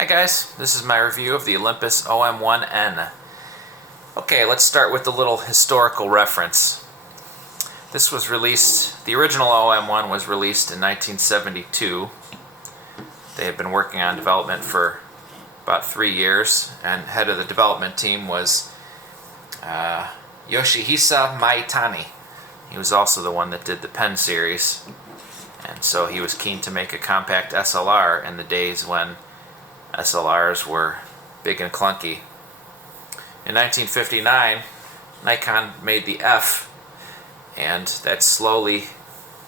Hi guys, this is my review of the Olympus OM1N. Okay, let's start with a little historical reference. This was released, the original OM1 was released in 1972. They had been working on development for about 3 years, and head of the development team was Yoshihisa Maitani. He was also the one that did the pen series, and so he was keen to make a compact SLR in the days when SLRs were big and clunky. In 1959, Nikon made the F, and that slowly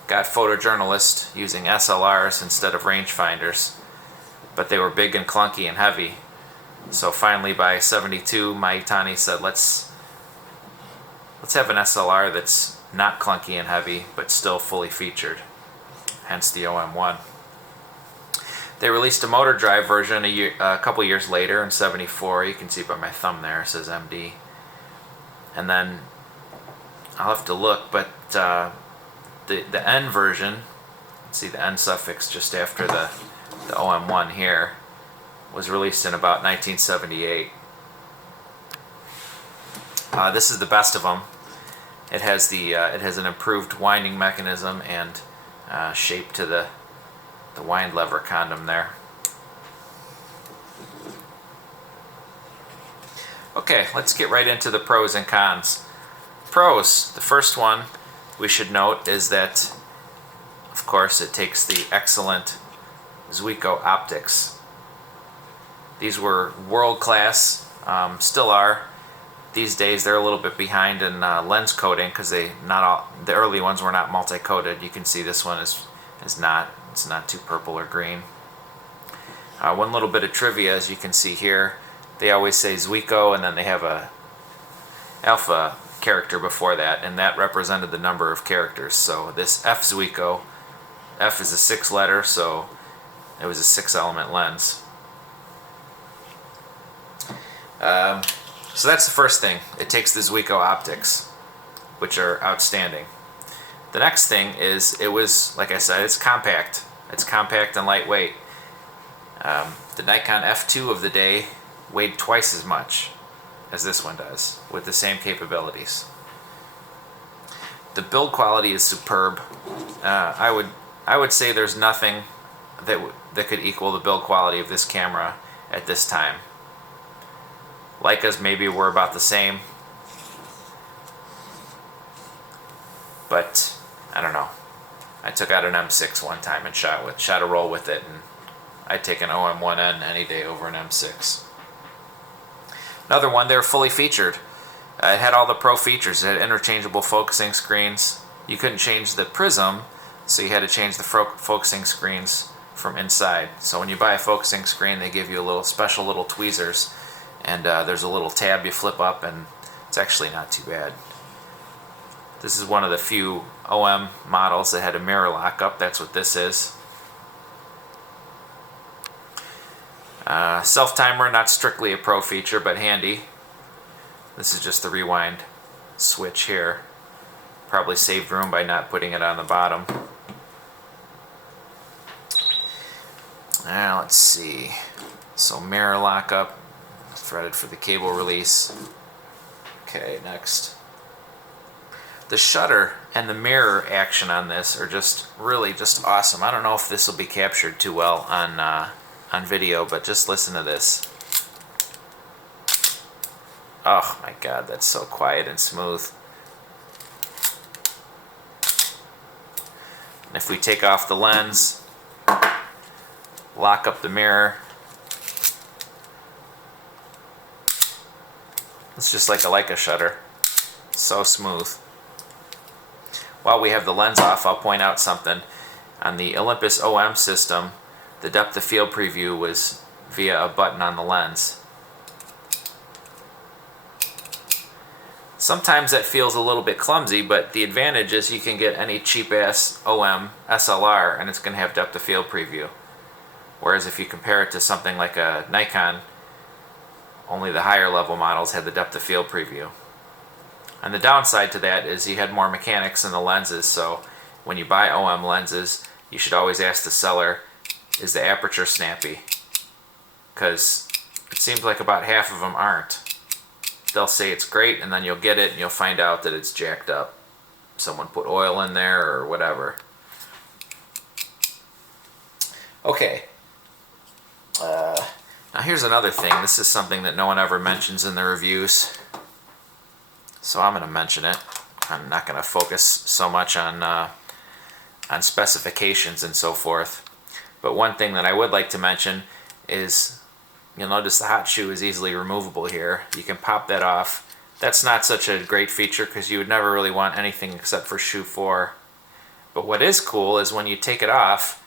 got photojournalists using SLRs instead of rangefinders, but they were big and clunky and heavy. So finally by 72, Maitani said, let's have an SLR that's not clunky and heavy, but still fully featured, hence the OM1. They released a motor drive version a couple years later in 74. You can see by my thumb there, it says MD. And then, I'll have to look, but the N version, see the N suffix just after the OM1 here, was released in about 1978. This is the best of them. It has an improved winding mechanism and shape to the wind lever condom there. Okay, let's get right into the pros and cons. Pros, the first one we should note is that, of course, it takes the excellent Zuiko optics. These were world-class, still are. These days they're a little bit behind in lens coating because the early ones were not multi-coated. You can see this one is not. It's not too purple or green. One little bit of trivia, as you can see here, they always say Zuiko and then they have a alpha character before that, and that represented the number of characters. So this F Zuiko, F is a 6 letter, so it was a 6-element lens. So that's the first thing. It takes the Zuiko optics, which are outstanding. The next thing is, it was, like I said, it's compact. It's compact and lightweight. The Nikon F2 of the day weighed twice as much as this one does, with the same capabilities. The build quality is superb. I would say there's nothing that could equal the build quality of this camera at this time. Leicas maybe were about the same, but I don't know. I took out an M6 one time and shot a roll with it, and I'd take an OM1N any day over an M6. Another one, they're fully featured. It had all the pro features. It had interchangeable focusing screens. You couldn't change the prism, so you had to change the focusing screens from inside. So when you buy a focusing screen, they give you a little special little tweezers, and there's a little tab you flip up, and it's actually not too bad. This is one of the few OM models that had a mirror lockup. That's what this is. Self-timer, not strictly a pro feature, but handy. This is just the rewind switch here. Probably saved room by not putting it on the bottom. Now let's see. So mirror lockup, threaded for the cable release. Okay, next. The shutter and the mirror action on this are just really just awesome. I don't know if this will be captured too well on video, but just listen to this. Oh my God, that's so quiet and smooth. And if we take off the lens, lock up the mirror, it's just like a Leica shutter. So smooth. While we have the lens off, I'll point out something. On the Olympus OM system, the depth of field preview was via a button on the lens. Sometimes that feels a little bit clumsy, but the advantage is you can get any cheap-ass OM SLR and it's going to have depth of field preview. Whereas if you compare it to something like a Nikon, only the higher level models had the depth of field preview. And the downside to that is you had more mechanics in the lenses, so when you buy OM lenses, you should always ask the seller, is the aperture snappy? because it seems like about half of them aren't. They'll say it's great, and then you'll get it and you'll find out that it's jacked up. Someone put oil in there or whatever. Okay. Now here's another thing. This is something that no one ever mentions in the reviews, so I'm going to mention it. I'm not going to focus so much on specifications and so forth. But one thing that I would like to mention is, you'll notice the hot shoe is easily removable here. You can pop that off. That's not such a great feature because you would never really want anything except for shoe 4. But what is cool is when you take it off,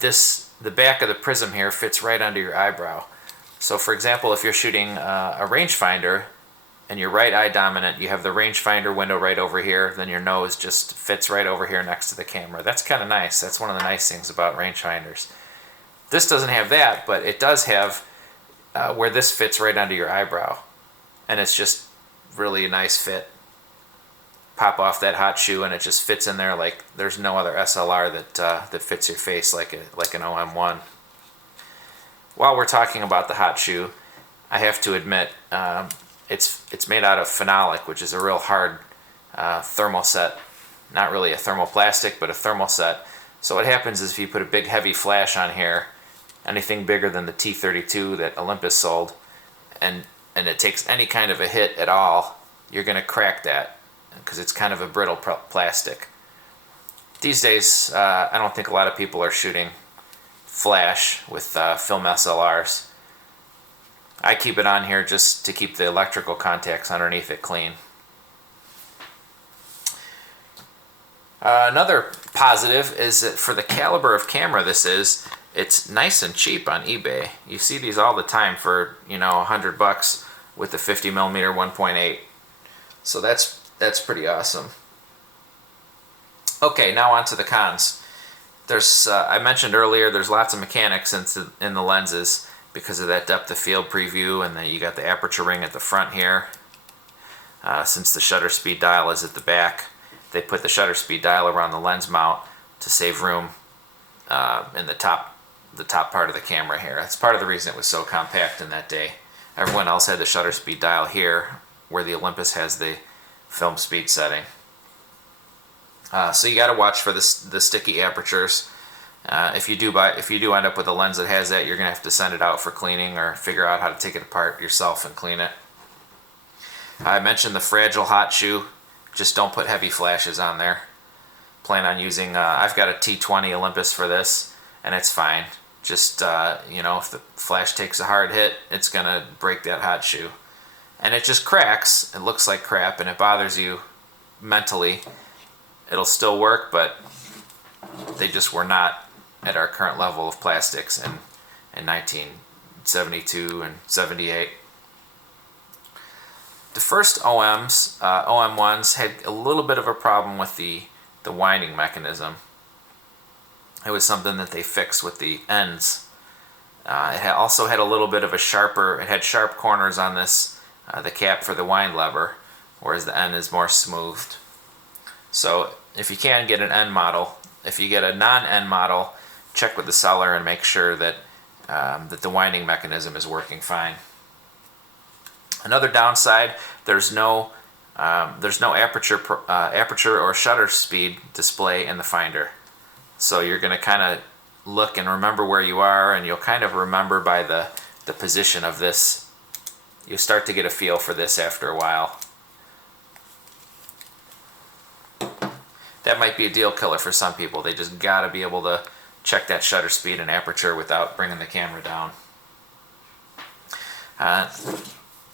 the back of the prism here fits right under your eyebrow. So for example, if you're shooting a rangefinder and you're right eye dominant, you have the rangefinder window right over here, then your nose just fits right over here next to the camera. That's kind of nice. That's one of the nice things about rangefinders. This doesn't have that, but it does have where this fits right under your eyebrow. And it's just really a nice fit. Pop off that hot shoe and it just fits in there like there's no other SLR that fits your face like an OM1. While we're talking about the hot shoe, I have to admit it's made out of phenolic, which is a real hard thermoset. Not really a thermoplastic, but a thermoset. So what happens is if you put a big heavy flash on here, anything bigger than the T32 that Olympus sold, and it takes any kind of a hit at all, you're going to crack that because it's kind of a brittle plastic. These days, I don't think a lot of people are shooting flash with film SLRs. I keep it on here just to keep the electrical contacts underneath it clean. Another positive is that for the caliber of camera this is, it's nice and cheap on eBay. You see these all the time for, you know, $100 with the 50mm 1.8. So that's pretty awesome. Okay, now on to the cons. There's I mentioned earlier there's lots of mechanics in the lenses because of that depth of field preview, and then you got the aperture ring at the front here. Since the shutter speed dial is at the back, they put the shutter speed dial around the lens mount to save room in the top part of the camera here. That's part of the reason it was so compact in that day. Everyone else had the shutter speed dial here, where the Olympus has the film speed setting. So you got to watch for the sticky apertures. If you do end up with a lens that has that, you're going to have to send it out for cleaning or figure out how to take it apart yourself and clean it. I mentioned the fragile hot shoe. Just don't put heavy flashes on there. Plan on using, I've got a T20 Olympus for this, and it's fine. Just, you know, if the flash takes a hard hit, it's going to break that hot shoe. And it just cracks, it looks like crap, and it bothers you mentally. It'll still work, but they just were not at our current level of plastics in 1972 and 78. The first OMs, OM1s, had a little bit of a problem with the winding mechanism. It was something that they fixed with the ends. It also had a little bit of a sharper, it had sharp corners on this, the cap for the wind lever, whereas the end is more smoothed. So if you can get an N model, if you get a non-N model, check with the seller and make sure that that the winding mechanism is working fine. Another downside, there's no aperture or shutter speed display in the finder. So you're going to kind of look and remember where you are, and you'll kind of remember by the position of this. You'll start to get a feel for this after a while. That might be a deal killer for some people. They just got to be able to check that shutter speed and aperture without bringing the camera down.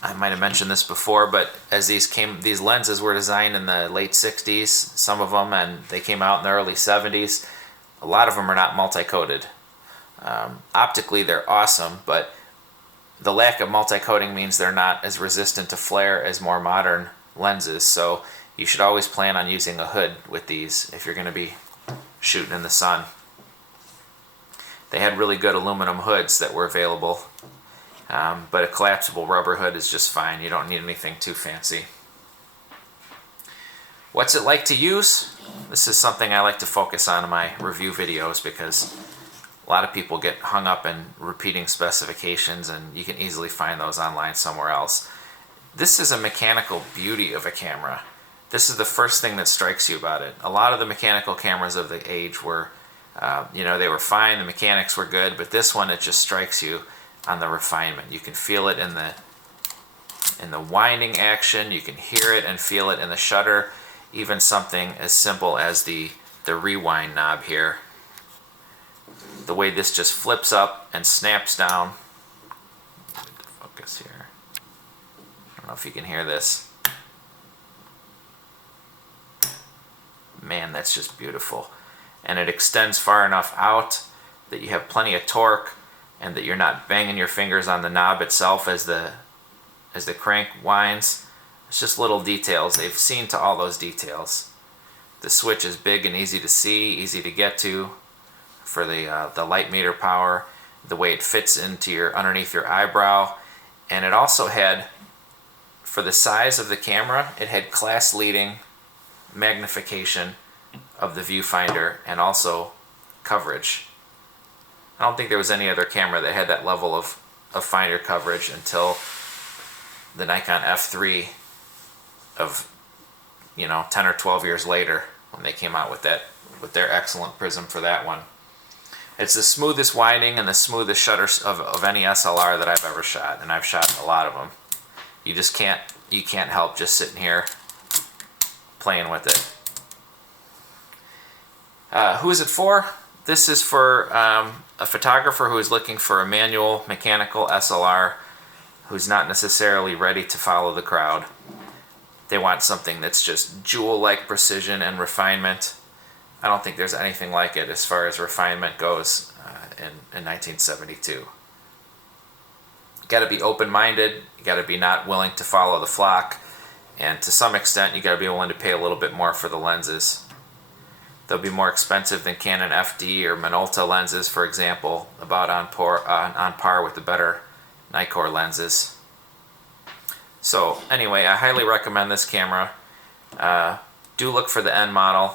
I might have mentioned this before, but as these lenses were designed in the late 60s, some of them, and they came out in the early 70s, a lot of them are not multi-coated. Optically, they're awesome, but the lack of multi-coating means they're not as resistant to flare as more modern lenses, so you should always plan on using a hood with these if you're going to be shooting in the sun. They had really good aluminum hoods that were available, but a collapsible rubber hood is just fine. You don't need anything too fancy. What's it like to use? This is something I like to focus on in my review videos because A lot of people get hung up in repeating specifications, and you can easily find those online somewhere else. This is a mechanical beauty of a camera. This is the first thing that strikes you about it. A lot of the mechanical cameras of the age were, they were fine, the mechanics were good, but this one, it just strikes you on the refinement. You can feel it in the winding action, you can hear it and feel it in the shutter, even something as simple as the rewind knob here. The way this just flips up and snaps down. Focus here. I don't know if you can hear this. Man, that's just beautiful. And it extends far enough out that you have plenty of torque and that you're not banging your fingers on the knob itself as the crank winds. It's just little details. They've seen to all those details. The switch is big and easy to see, easy to get to for the light meter power, the way it fits into underneath your eyebrow. And it also had, for the size of the camera, it had class-leading magnification of the viewfinder and also coverage. I don't think there was any other camera that had that level of finder coverage until the Nikon F3 of 10 or 12 years later, when they came out with their excellent prism for that one. It's the smoothest winding and the smoothest shutter of any SLR that I've ever shot, and I've shot a lot of them. You can't help just sitting here playing with it. Who is it for? This is for a photographer who is looking for a manual mechanical SLR who's not necessarily ready to follow the crowd. They want something that's just jewel-like precision and refinement. I don't think there's anything like it as far as refinement goes in 1972. You got to be open-minded. You got to be not willing to follow the flock, and to some extent, you got to be willing to pay a little bit more for the lenses. They'll be more expensive than Canon FD or Minolta lenses, for example, about on par with the better Nikkor lenses. So anyway, I highly recommend this camera. Do look for the N model.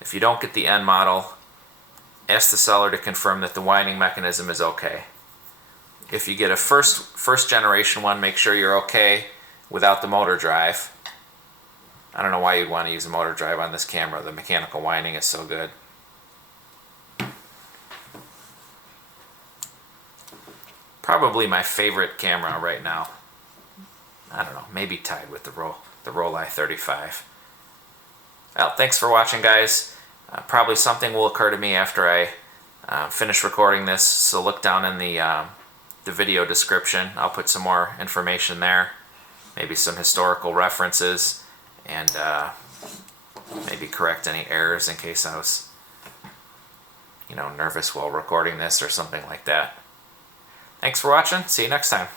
If you don't get the N model, ask the seller to confirm that the winding mechanism is okay. If you get a first generation one, make sure you're okay without the motor drive. I don't know why you'd want to use a motor drive on this camera. The mechanical winding is so good. Probably my favorite camera right now. I don't know, maybe tied with the Rollei 35. Well, thanks for watching, guys. Probably something will occur to me after I finish recording this, so look down in the video description. I'll put some more information there, maybe some historical references, and maybe correct any errors in case I was, nervous while recording this or something like that. Thanks for watching. See you next time.